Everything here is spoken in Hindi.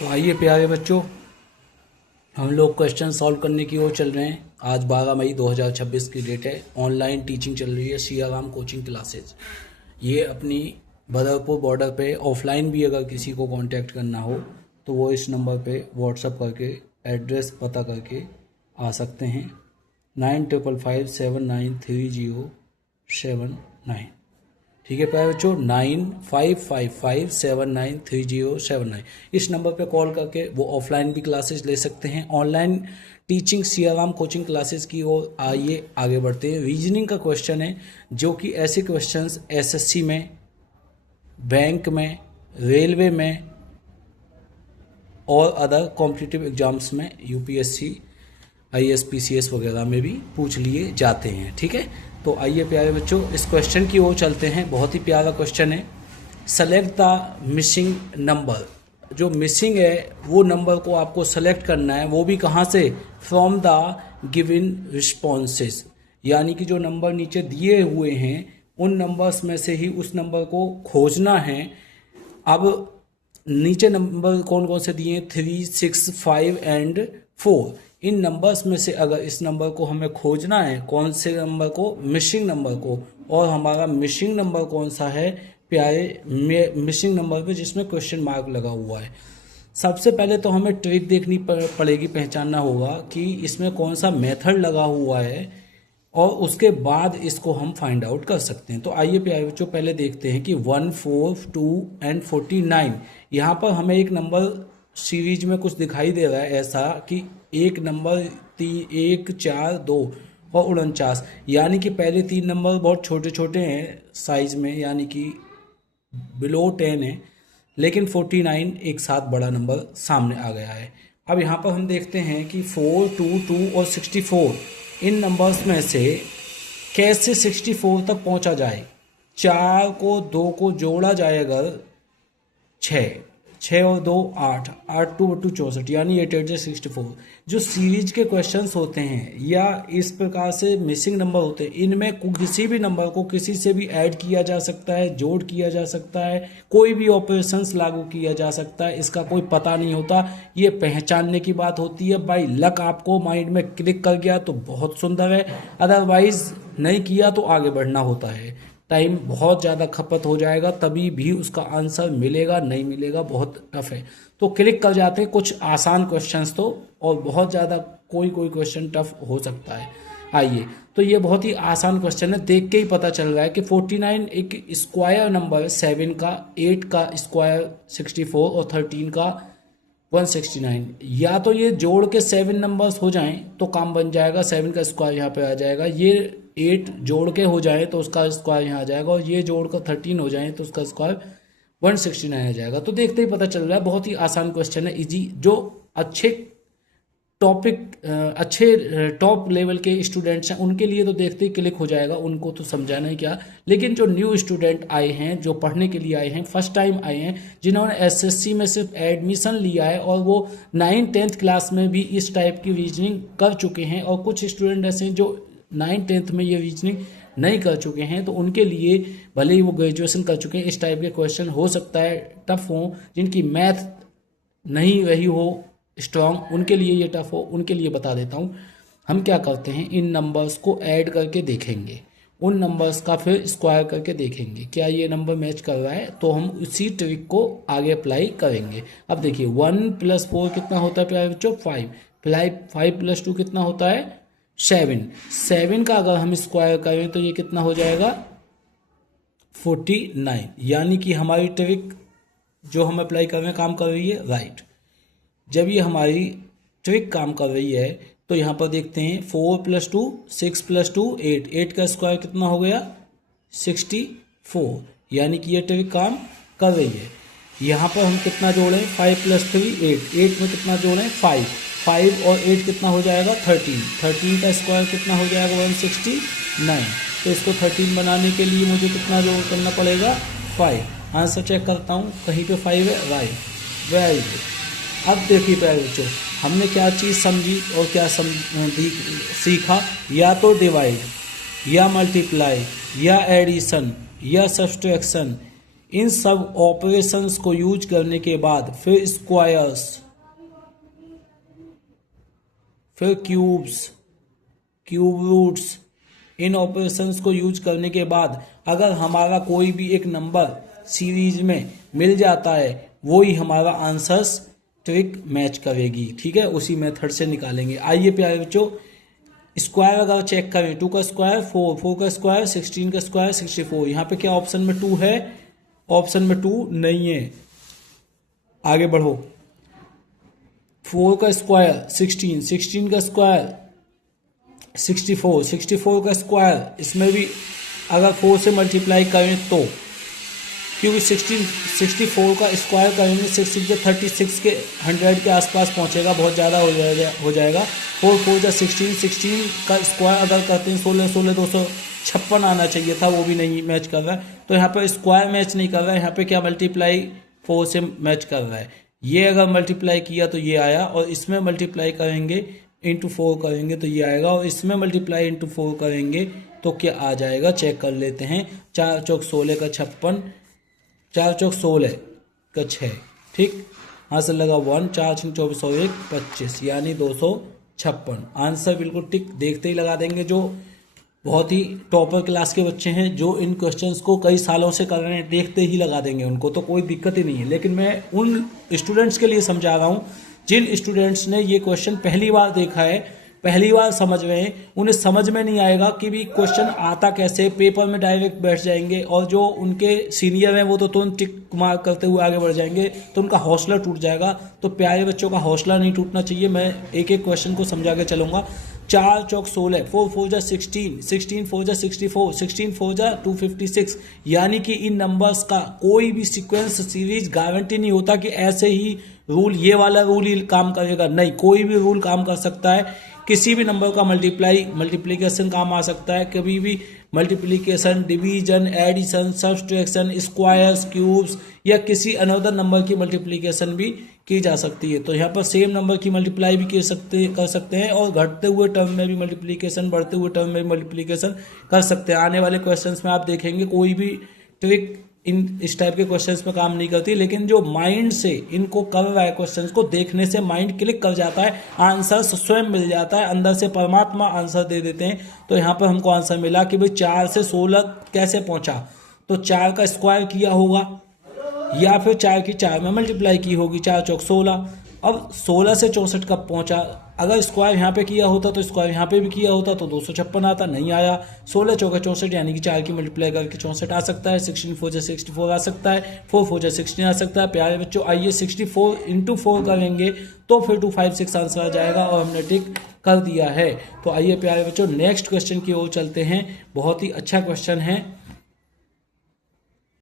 तो आइए प्यारे बच्चों, हम लोग क्वेश्चन सॉल्व करने की ओर चल रहे हैं। आज 12 मई 2026 की डेट है। ऑनलाइन टीचिंग चल रही है सियाराम कोचिंग क्लासेज। ये अपनी बदरपुर बॉर्डर पे ऑफलाइन भी अगर किसी को कांटेक्ट करना हो तो वो इस नंबर पे व्हाट्सअप करके एड्रेस पता करके आ सकते हैं। 9555793079। ठीक है प्यारे बच्चों, 9555793079। इस नंबर पे कॉल करके वो ऑफलाइन भी क्लासेस ले सकते हैं। Online teaching Siyaram coaching classes की ओर आइए आगे बढ़ते हैं। रीजनिंग का क्वेश्चन है जो कि ऐसे क्वेश्चंस एसएससी में, बैंक में, रेलवे में और अदर कॉम्पिटिटिव एग्जाम्स में, यूपीएससी, आईएसपीसीएस वगैरह में भी पूछ लिए जाते हैं। ठीक है, तो आइए प्यारे बच्चों इस क्वेश्चन की ओर चलते हैं। बहुत ही प्यारा क्वेश्चन है। Select the missing number. जो मिसिंग है वो नंबर को आपको सेलेक्ट करना है, वो भी कहाँ से? From the given responses. यानी कि जो नंबर नीचे दिए हुए हैं उन नंबर्स में से ही उस नंबर को खोजना है। अब नीचे नंबर कौन कौन से दिए? 3, 6, 5 एंड 4। इन नंबर्स में से अगर इस नंबर को हमें खोजना है, कौन से नंबर को? मिसिंग नंबर को। और हमारा मिसिंग नंबर कौन सा है प्यारे? मिसिंग नंबर पे जिसमें क्वेश्चन मार्क लगा हुआ है। सबसे पहले तो हमें ट्रिक देखनी पड़ेगी, पहचानना होगा कि इसमें कौन सा मेथड लगा हुआ है और उसके बाद इसको हम फाइंड आउट कर सकते हैं। तो आइए प्यारे बच्चों पहले देखते हैं कि 1, 4, 2 एंड 49। यहाँ पर हमें एक नंबर सीरीज में कुछ दिखाई दे रहा है ऐसा कि एक नंबर 1, 4, 2 और 49। यानी कि पहले 3 नंबर बहुत छोटे छोटे हैं साइज में, यानी कि बिलो 10 है, लेकिन 49 एक साथ बड़ा नंबर सामने आ गया है। अब यहाँ पर हम देखते हैं कि 4, 2, 2 और 64, इन नंबर्स में से कैसे 64 तक पहुँचा जाए। 4 को 2 को जोड़ा जाए अगर 6 और 2 8, 8 2 8 64, यानी 8 8 64। जो सीरीज के क्वेश्चंस होते हैं या इस प्रकार से मिसिंग नंबर होते हैं, इनमें किसी भी नंबर को किसी से भी ऐड किया जा सकता है, जोड़ किया जा सकता है, कोई भी ऑपरेशंस लागू किया जा सकता है। इसका कोई पता नहीं होता, ये पहचानने की बात होती है। बाई लक आपको माइंड में क्लिक कर गया तो बहुत सुंदर है, अदरवाइज नहीं किया तो आगे बढ़ना होता है। टाइम बहुत ज़्यादा खपत हो जाएगा, तभी भी उसका आंसर मिलेगा, नहीं मिलेगा बहुत टफ है। तो क्लिक कर जाते हैं कुछ आसान क्वेश्चंस तो, और बहुत ज़्यादा कोई कोई क्वेश्चन टफ हो सकता है। आइए, तो ये बहुत ही आसान क्वेश्चन है, देख के ही पता चल रहा है कि 49 एक स्क्वायर नंबर, 7 का, 8 का स्क्वायर 64 और 13 का 169। या तो ये जोड़ के 7 नंबर्स हो जाएं तो काम बन जाएगा, 7 का स्क्वायर यहाँ पे आ जाएगा। ये 8 जोड़ के हो जाए तो उसका स्क्वायर यहाँ आ जाएगा, और ये जोड़ कर 13 हो जाए तो उसका स्क्वायर 169 आ जाएगा। तो देखते ही पता चल रहा है, बहुत ही आसान क्वेश्चन है, इजी। जो अच्छे टॉप लेवल के स्टूडेंट्स हैं उनके लिए तो देखते ही क्लिक हो जाएगा, उनको तो समझाना ही क्या। लेकिन जो न्यू स्टूडेंट आए हैं, जो पढ़ने के लिए आए हैं, फर्स्ट टाइम आए हैं, जिन्होंने एसएससी में सिर्फ एडमिशन लिया है और वो 9th 10th क्लास में भी इस टाइप की रीजनिंग कर चुके हैं, और कुछ स्टूडेंट ऐसे हैं जो 9th 10th में ये रीजनिंग नहीं कर चुके हैं, तो उनके लिए भले ही वो ग्रेजुएशन कर चुके हैं, इस टाइप के क्वेश्चन हो सकता है टफ हो। जिनकी मैथ नहीं रही हो स्ट्रॉन्ग, उनके लिए ये टफ हो, उनके लिए बता देता हूँ। हम क्या करते हैं, इन नंबर्स को ऐड करके देखेंगे, उन नंबर्स का फिर स्क्वायर करके देखेंगे क्या ये नंबर मैच कर रहा है, तो हम उसी ट्रिक को आगे अप्लाई करेंगे। अब देखिए 1 + 4 कितना होता है प्यारे बच्चों? 5। 5 + 2 कितना होता है? 7। 7 का अगर हम स्क्वायर करें तो ये कितना हो जाएगा? 49। यानी कि हमारी ट्रिक जो हम अप्लाई कर रहे हैं काम कर रही है, राइट। जब ये हमारी ट्रिक काम कर रही है तो यहाँ पर देखते हैं 4 + 2 6 + 2 8, 8 का स्क्वायर कितना हो गया? 64। यानी कि ये ट्रिक काम कर रही है। यहाँ पर हम कितना जोड़ें? 5 + 3 8, 8 में कितना जोड़ें? 5। 5 और 8 कितना हो जाएगा? 13। 13 का स्क्वायर कितना हो जाएगा? 169। तो इसको 13 बनाने के लिए मुझे कितना जोड़ करना पड़ेगा? 5। आंसर चेक करता हूँ, कहीं पे 5 है, राइट, वेरी गुड। अब देखिए प्यारे बच्चों, हमने क्या चीज़ समझी और क्या सीखा? या तो डिवाइड, या मल्टीप्लाई, या एडिशन, या सब्सट्रैक्शन, इन सब ऑपरेशंस को यूज करने के बाद फिर स्क्वायर्स, फिर क्यूब्स, क्यूब रूट्स, इन ऑपरेशंस को यूज करने के बाद अगर हमारा कोई भी एक नंबर सीरीज में मिल जाता है, वो ही हमारा आंसर्स ट्रिक मैच करेगी। ठीक है, उसी मेथड से निकालेंगे। आइए प्यारे बच्चों, स्क्वायर अगर चेक करें, 2 का स्क्वायर 4, 4 का स्क्वायर 16 का स्क्वायर 64। यहाँ पे क्या ऑप्शन में 2 है? ऑप्शन में 2 नहीं है। आगे बढ़ो, 4 का स्क्वायर 16, 16 का स्क्वायर 64, 64 का स्क्वायर, इसमें भी अगर 4 से मल्टीप्लाई करें तो, क्योंकि 64 का स्क्वायर करेंगे 6 36 के 100 के आसपास पहुंचेगा, बहुत ज़्यादा हो जाएगा। 4 4 जा 16, 16 का स्क्वायर अगर करते हैं 16 16 256 आना चाहिए था, वो भी नहीं मैच कर रहा है। तो यहाँ पर स्क्वायर मैच नहीं कर रहा है, यहाँ पे क्या मल्टीप्लाई 4 से मैच कर रहा है। ये अगर मल्टीप्लाई किया तो ये आया, और इसमें मल्टीप्लाई करेंगे इंटू 4 करेंगे तो ये आएगा, और इसमें मल्टीप्लाई इंटू 4 करेंगे तो क्या आ जाएगा, चेक कर लेते हैं। 4 चौक 16 का 56, 4 चौक 16 का 6, ठीक, यहाँ से लगा 1, 4 6 24 और 1 25, यानी 256। आंसर बिल्कुल टिक देखते ही लगा देंगे। जो बहुत ही टॉपर क्लास के बच्चे हैं, जो इन क्वेश्चंस को कई सालों से कर रहे हैं, देखते ही लगा देंगे, उनको तो कोई दिक्कत ही नहीं है। लेकिन मैं उन स्टूडेंट्स के लिए समझा रहा हूँ जिन स्टूडेंट्स ने ये क्वेश्चन पहली बार देखा है, पहली बार समझ रहे हैं, उन्हें समझ में नहीं आएगा कि भी क्वेश्चन आता कैसे, पेपर में डायरेक्ट बैठ जाएंगे, और जो उनके सीनियर हैं वो तो तुरंत टिक मार्क करते हुए आगे बढ़ जाएंगे, तो उनका हौसला टूट जाएगा। तो प्यारे बच्चों का हौसला नहीं टूटना चाहिए। मैं एक एक क्वेश्चन को समझा के चलूंगा। 4 चौक 16, 4 4 जा 16, 16 4 जा 64, 16 4 जा 256, यानी कि इन नंबर्स का कोई भी सीक्वेंस सीरीज गारंटी नहीं होता कि ऐसे ही रूल, ये वाला रूल ही काम करेगा। नहीं, कोई भी रूल काम कर सकता है। किसी भी नंबर का मल्टीप्लिकेशन काम आ सकता है, कभी भी multiplication, division, addition, subtraction, squares, cubes, या किसी अनदर नंबर की मल्टीप्लिकेशन भी की जा सकती है। तो यहाँ पर सेम नंबर की मल्टीप्लाई भी कर सकते हैं, और घटते हुए टर्म में भी मल्टीप्लिकेशन, बढ़ते हुए टर्म में भी मल्टीप्लिकेशन कर सकते हैं। आने वाले क्वेश्चंस में आप देखेंगे कोई भी ट्रिक इस टाइप के क्वेश्चंस में काम नहीं करती, लेकिन जो माइंड से इनको कर रहा है, क्वेश्चंस को देखने से माइंड क्लिक कर जाता है, आंसर स्वयं मिल जाता है, अंदर से परमात्मा आंसर दे देते हैं। तो यहाँ पर हमको आंसर मिला कि भाई 4 से 16 कैसे पहुंचा, तो 4 का स्क्वायर किया होगा, या फिर 4 की 4 में मल्टीप्लाई की होगी, 4 चौक 16। अब 16 से 64 कब पहुंचा? अगर स्क्वायर यहाँ पे किया होता तो स्क्वायर यहाँ पे भी किया होता तो 256 आता, नहीं आया। 16 चौका 64, यानी कि 4 की मल्टीप्लाई करके 64 आ सकता है। 16 4 जा 64 आ सकता है, 4 4 जा 16 आ सकता है। प्यारे बच्चों, आइए 64 इंटू 4 करेंगे तो फिर 256 आंसर आ जाएगा, और हमने टिक कर दिया है। तो आइए प्यारे बच्चों नेक्स्ट क्वेश्चन की ओर चलते हैं। बहुत ही अच्छा क्वेश्चन है।